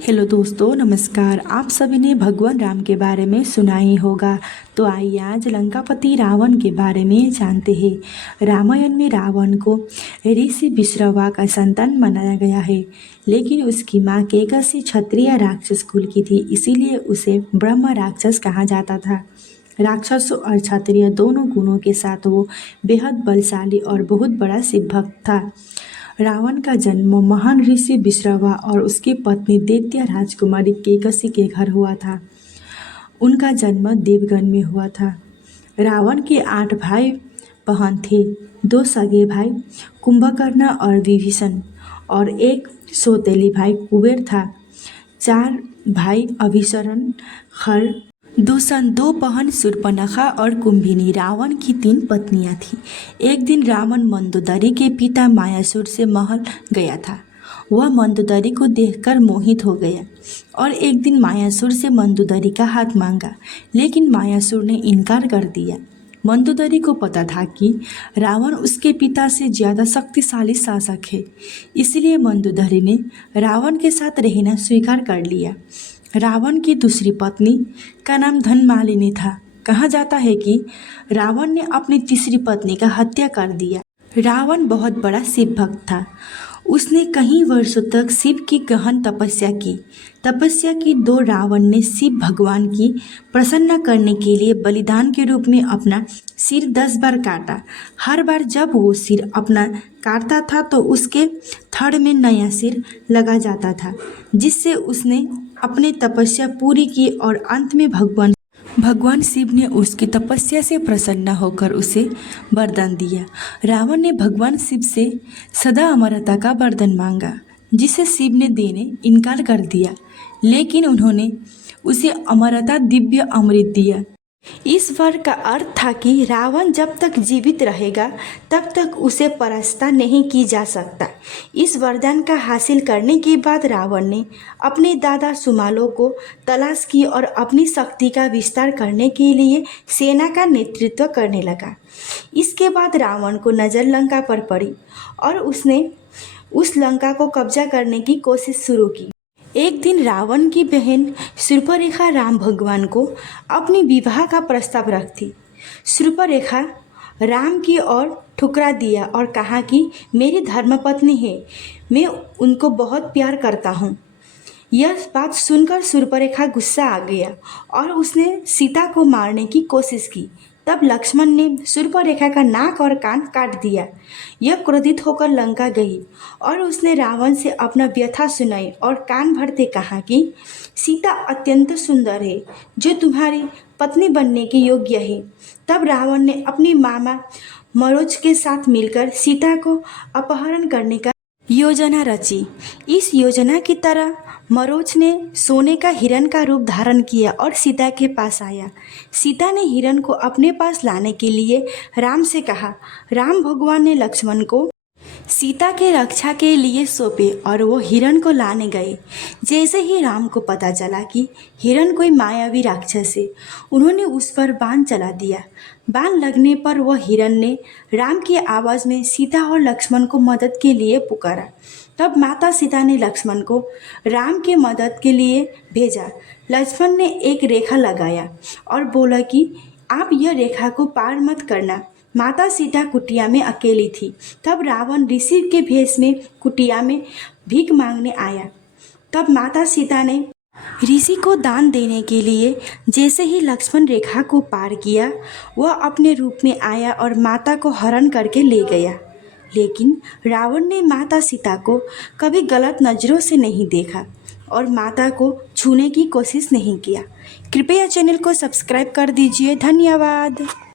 Hello दोस्तों, नमस्कार। आप सभी ने भगवान राम के बारे में सुना ही होगा। तो आइए आज लंकापति रावण के बारे में जानते हैं। रामायण में रावण को ऋषि विश्रवा का संतान माना गया है, लेकिन उसकी माँ केकसी क्षत्रिय राक्षस कुल की थी, इसीलिए उसे ब्रह्म राक्षस कहा जाता था। राक्षस और क्षत्रिय दोनों गुणों के साथ वो बेहद बलशाली और बहुत बड़ा शिव भक्त था। रावण का जन्म महान ऋषि विश्रवा और उसकी पत्नी दैत्य राजकुमारी केकसी के घर हुआ था। उनका जन्म देवगन में हुआ था। रावण के 8 भाई बहन थे। 2 सगे भाई कुंभकर्ण और विभीषण और एक सौतेली भाई कुबेर था। 4 भाई अभिशरण, खर, दूषण, 2 बहन शूर्पणखा और कुंभिनी। रावण की 3 पत्नियां थीं। एक दिन रावण मंदोदरी के पिता मायासुर से महल गया था। वह मंदोदरी को देखकर मोहित हो गया और एक दिन मायासुर से मंदोदरी का हाथ मांगा, लेकिन मायासुर ने इनकार कर दिया। मंदोदरी को पता था कि रावण उसके पिता से ज़्यादा शक्तिशाली शासक है, इसलिए मंदोदरी ने रावण के साथ रहना स्वीकार कर लिया। रावण की दूसरी पत्नी का नाम धनमालिनी था। कहा जाता है कि रावण ने अपनी तीसरी पत्नी का हत्या कर दिया। रावण बहुत बड़ा शिव भक्त था। उसने कई वर्षों तक शिव की गहन तपस्या की। 2 रावण ने शिव भगवान की प्रसन्न करने के लिए बलिदान के रूप में अपना सिर 10 बार काटा। हर बार जब वो सिर अपना काटता था तो उसके थड़ में नया सिर लगा जाता था, जिससे उसने अपनी तपस्या पूरी की और अंत में भगवान शिव ने उसकी तपस्या से प्रसन्न होकर उसे वरदान दिया। रावण ने भगवान शिव से सदा अमरता का वरदान मांगा, जिसे शिव ने देने इनकार कर दिया, लेकिन उन्होंने उसे अमरता दिव्य अमृत दिया। इस वर का अर्थ था कि रावण जब तक जीवित रहेगा तब तक उसे परास्त नहीं की जा सकता। इस वरदान का हासिल करने के बाद रावण ने अपने दादा सुमालो को तलाश की और अपनी शक्ति का विस्तार करने के लिए सेना का नेतृत्व करने लगा। इसके बाद रावण को नज़र लंका पर पड़ी और उसने उस लंका को कब्जा करने की कोशिश शुरू की। एक दिन रावण की बहन शूर्पणखा राम भगवान को अपनी विवाह का प्रस्ताव रखती। शूर्पणखा राम की ओर ठुकरा दिया और कहा कि मेरी धर्मपत्नी है, मैं उनको बहुत प्यार करता हूँ। यह बात सुनकर शूर्पणखा गुस्सा आ गया और उसने सीता को मारने की कोशिश की। तब लक्ष्मण ने शूर्पणखा का नाक और कान काट दिया। यह क्रोधित होकर लंका गई और उसने रावण से अपना व्यथा सुनाई और कान भरते कहा कि सीता अत्यंत सुंदर है, जो तुम्हारी पत्नी बनने के योग्य है। तब रावण ने अपनी मामा मरोज के साथ मिलकर सीता को अपहरण करने का योजना रची। इस योजना की तरह मरोच ने सोने का हिरण का रूप धारण किया और सीता के पास आया। सीता ने हिरण को अपने पास लाने के लिए राम से कहा। राम भगवान ने लक्ष्मण को सीता के रक्षा के लिए सौंपे और वो हिरण को लाने गए। जैसे ही राम को पता चला कि हिरण कोई मायावी राक्षस है, उन्होंने उस पर बाण चला दिया। बाण लगने पर वह हिरण ने राम की आवाज़ में सीता और लक्ष्मण को मदद के लिए पुकारा। तब माता सीता ने लक्ष्मण को राम की मदद के लिए भेजा। लक्ष्मण ने एक रेखा लगाया और बोला कि आप यह रेखा को पार मत करना। माता सीता कुटिया में अकेली थी। तब रावण ऋषि के भेष में कुटिया में भीख मांगने आया। तब माता सीता ने ऋषि को दान देने के लिए जैसे ही लक्ष्मण रेखा को पार किया, वह अपने रूप में आया और माता को हरण करके ले गया। लेकिन रावण ने माता सीता को कभी गलत नज़रों से नहीं देखा और माता को छूने की कोशिश नहीं किया। कृपया चैनल को सब्सक्राइब कर दीजिए। धन्यवाद।